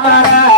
Thank you.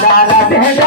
I'm not da.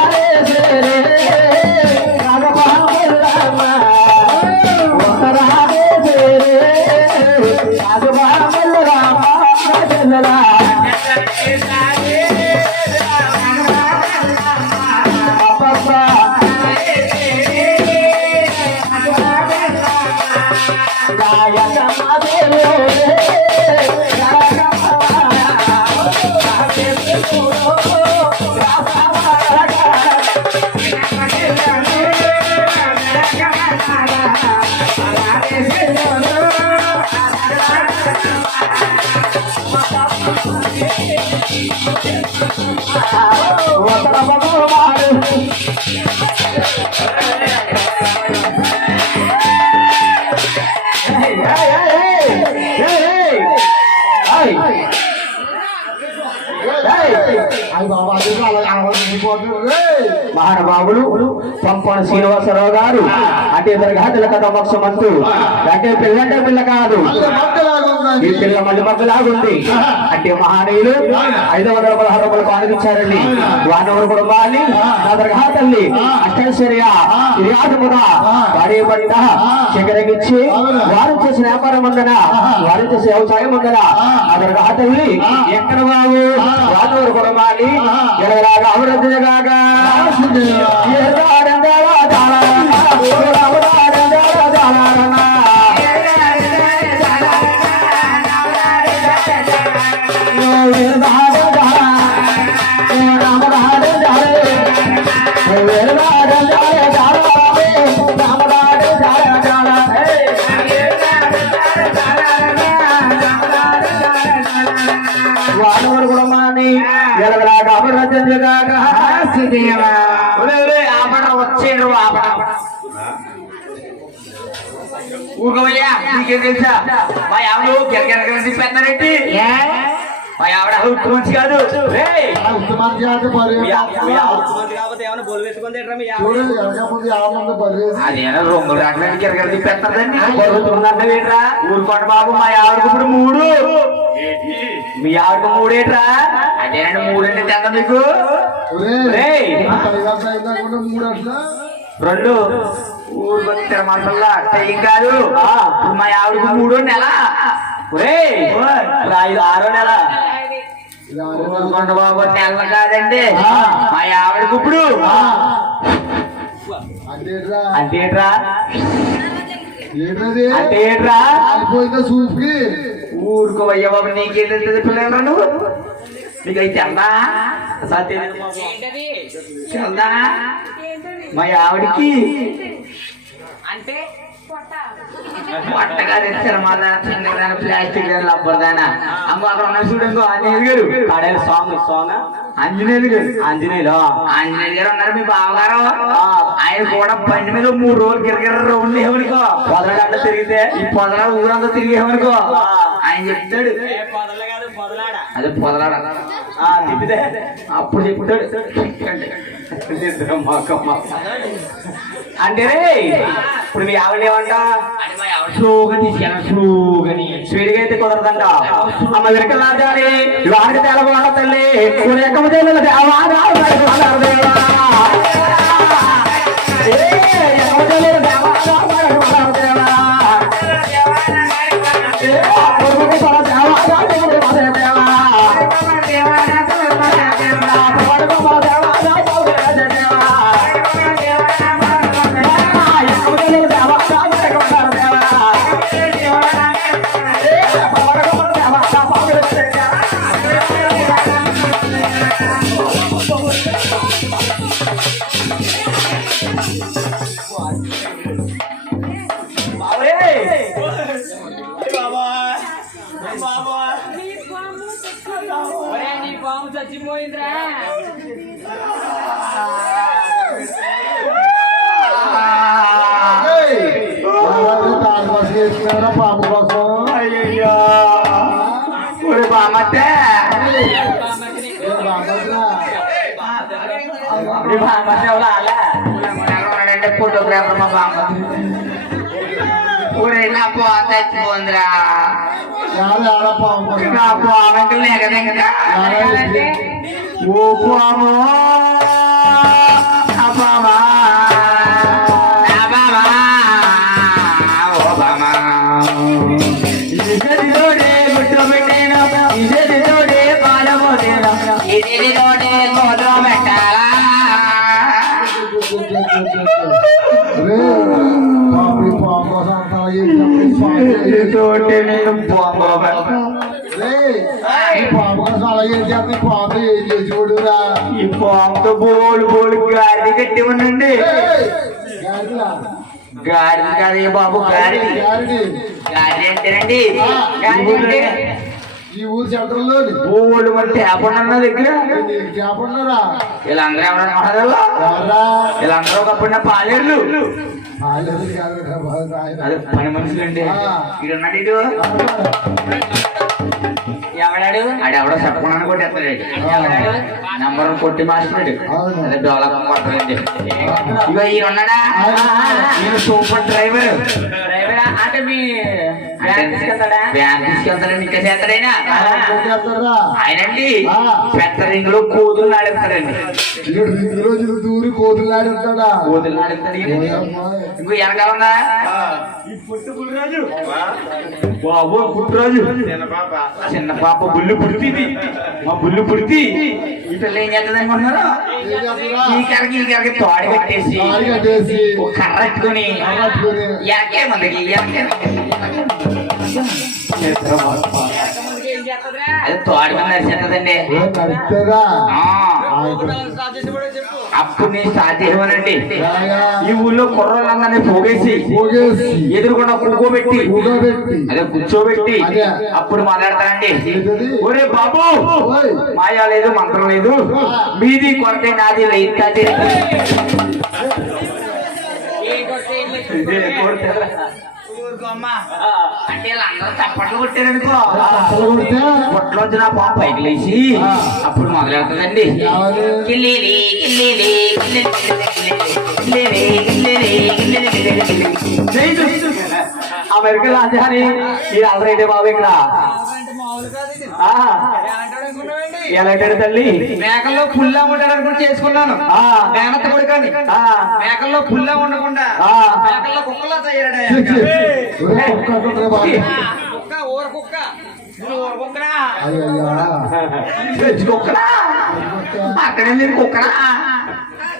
Pampana Srinivasarao గారు. అంటే ఇద్దరు ఘాతుల కథ మోక్షమంతు. అంటే పిల్లంటే పిల్ల కాదు. ఈ పిల్ల మళ్ళీ అంటే మహానీయులు ఐదు వందల పదహారు రూపాయలు ఆనందించారండి వానవరు కుటుంబాన్ని తల్లి అష్టైశ్వర్య ఇరియాదమున వారి చేసిన వ్యాపారం అందన వారు చేసే వ్యవసాయం అందన అదర్ తల్లి ఎక్కడ బాబు? వానవరు కుటుంబాన్ని ఎలాగా అభివృద్ధి కాగా ఎర్రాడందాలా తెలుసా మా ఆవిడ గిరగిరగిర తిప్పేస్తారేంటి మా ఆవిడ ఉత్తు మంచి కాదు. అదేనా గిరగిర తిప్పేస్తారండి ఊరుకోండి బాబు మా ఆవిడకి ఇప్పుడు మూడు. మీ ఆవిడ మూడేట్రా? అదేనండి మూడంటే తెగ మీకు? ఒరేయ్, ఒరేయ్. పైగా పైగా కూడా మూడు అట్లా రెండు. ఊరు బతి తిరమంటల్లా టైం కాదు. ఇప్పుడు మా ఆవిడకు మూడో నెల. ఐదు ఆరో నెల. బాబు నెల కాదండి. ఆ. మా ఆవిడకు ఇప్పుడు. ఆ. అంతేట్రా అంటే ఏంట్రా? ఏంటది? అంటే ఏంట్రా? అయిపోయిందా చూపుకి ఊరుకో అయ్యా బాబు నీకేం తెలుస్తుంది పిల్లలు నువ్వు? నీకు అయితే. తెల్దా మా ఆవిడకి అంటే మా ప్లాస్టిక్ అక్కడ ఉన్న చూడు ఇంకో ఆంజనేయులు గారు సాంగ్ సాంగ్ ఆంజనేయులు గారు ఆంజనేయులు ఆంజనేయులు గారు ఉన్నారు మీ బావగారు ఆయన కూడా బండి మీద మూడు రోజులు గిరగిర రౌండ్ ఏమనుకో పొదలగడ్డ తిరిగితే ఈ పొదల ఊరంతా తిరిగేమనుకో ఆయన చెప్తాడు అదే పొదలాడ తిప్పితే. అప్పుడు చెప్తాడు. అంటే ఇప్పుడు మీ ఆవిడ ఏమంట? తీసుకెళ్ళాలి స్లోగని అయితే కుదరదంట. అమ్మ విరకలాడాలి వాడికి తెలవకుండా తల్లి? కొన్ని ఎక్కమ ఒరే నీ పాము చచ్చిపోయిందిరా దాని కోసం వేసుకున్నారా పాప కోసం అయ్యయ్యో ఒరే బామత్తే ఏ బాబా మీ బామత్తే ఎవరు అలా ఉన్నాడంటే ఫోటోగ్రాఫర్ మా బామత్తే ఒరే నా పోత చచ్చిపోందిరా యాడ ఆడ పాప కోసం నా ఇదితోటి నేను పాము ఈ పాప కోసం అలాగే చేస్తే పాప ఏం చేసి కొడురా ఈ పాముతో బోలు బోలు గాడి కట్టి ఉండండి గాడిద కాదే బాబు గాడిద గాడి అంటేనండి గాడి అంటే ఈ ఊరు సెంటర్లో బోలు మరి తేపండి అన్న దగ్గర చేపన్నారా వీళ్ళందరూ ఎవరైనా మహాదేవా వీళ్ళందరూ ఒకప్పుడు నా పాలేర్లు అదే పని మనుషులు అండి ఇటు ఉన్నాడు ఇటు? ఎవడాడు? ఆడు ఎవడో చెప్పకుండా కొట్టేస్తాడు. ఎవడాడు? నంబర్ కొట్టి మార్చున్నాడు అదే డెవలప్ కొట్టండి ఇగో ఈయన ఉన్నాడా ఈయన సూపర్ డ్రైవర్. డ్రైవర్? అంటే మీ వ్యాన్ తీసుకెళ్తాడండి ఇంకా చేస్తాడైనా ఆయనండి పెద్ద రింగ్లో కూతురు ఆడిస్తాడండి రోజులు దూరి కోతులాడుతాడా కూతురు ఆడిస్తాడు ఈయన. ఇంకో వెనకాలంగా బాబు. పుట్టురాజు చిన్న పాప. బుల్లు పుడితే. మా బుల్లు పుడితే. ఈ పిల్ల ఏం చేస్తుంది అనుకుంటున్నారు? ఈ కరకి ఈ కరకి తోడ కట్టేసి కర్ర ఎత్తుకొని కట్టుకొని. ఎనకే మందికి అది తోడ మీద నడుస్తుందా అప్పుడు నేను స్టార్ట్ చేయమనండి ఈ ఊళ్ళో కుర్రోళ్ళందరినీ పోగేసి ఎదురుకుండా కూకోబెట్టి కూడబెట్టి అదే కూర్చోబెట్టి. అప్పుడు మాట్లాడతానండి? ఒరే బాబు. మాయా లేదు మంత్రం లేదు. మీది కొరతే నాది లేదు లేదు. అంటే వీళ్ళందరూ కొట్టారనుకో కొట్లోంచి నా పాప పైకి లేచి. అప్పుడు మొదలెడుతుందండి? కిల్లిలి, కిల్లిలి, కిల్లిలి, కిల్లిలి. అమెరికా రాజధాని అల్లరైతే బాబు ఇక్కడ ఎలాంటి తల్లి? మేకల్లో పుల్లా ఉంటాడు అనుకుని చేసుకున్నాను. ఆ. మేనత్త కొడుకని. ఆ, మేకల్లో పుల్లా ఉండకుండా ఆ. మేకల్లో కుక్కలా తయారడే. కుక్క ఊర కుక్క. కుక్కరా. కుక్కరా? అక్కడ మీరు కుక్కరా?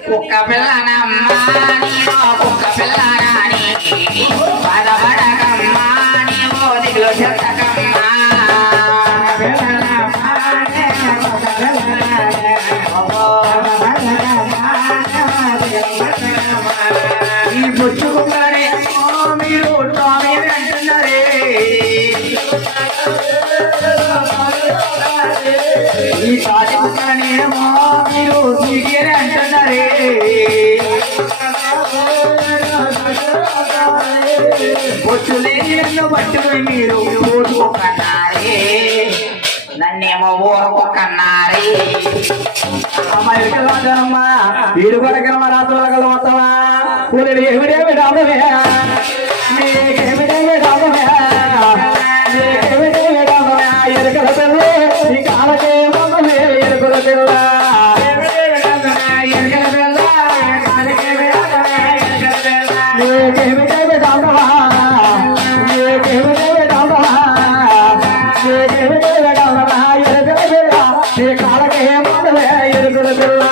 కుక్క పిల్లనమ్మా కుక్క బాధపడకమ్మా దిగులు చెత్తకమ్మా బొచ్చు లేని నన్ను పట్టుకుని మీరు ఊరుకోకన్నారే. నన్నేమో ఊరుకోకన్నారే. అమ్మ ఎక్కడమ్మా వీడు కొడకమ్మ రాత్రుల కల మొత్తమా ఊరిని ఎరుకల పిల్ల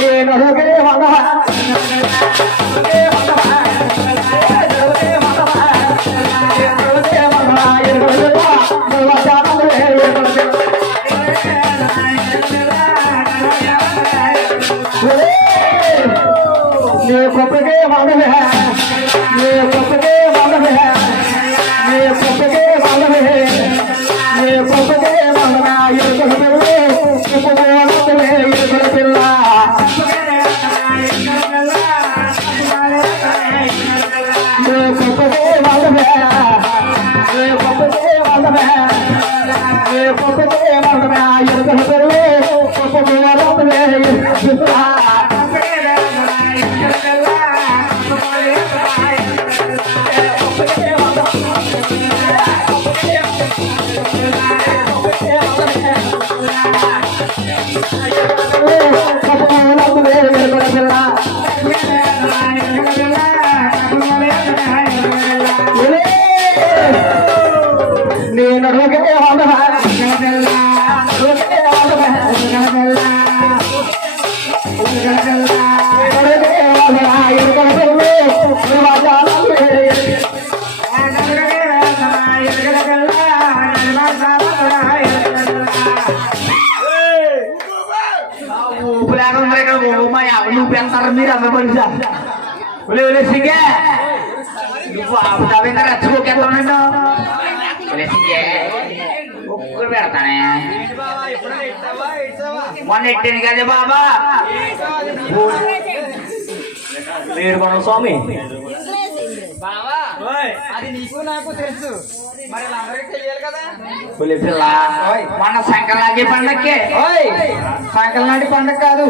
నేను అడుగే మగ నీ నేను అడుగే ఊపు లేకుండా ఇక్కడ మా మొన్న ఎట్టాను కదా బాబా. మీరు కొన స్వామి. బావా అది నీకు నాకు తెలుసు. మరి అందరికి తెలియాలి కదా? ఒలే పిల్ల. మొన్న సంక్రాంతి పండక్కి. సంకలనాటి పండుగ కాదు.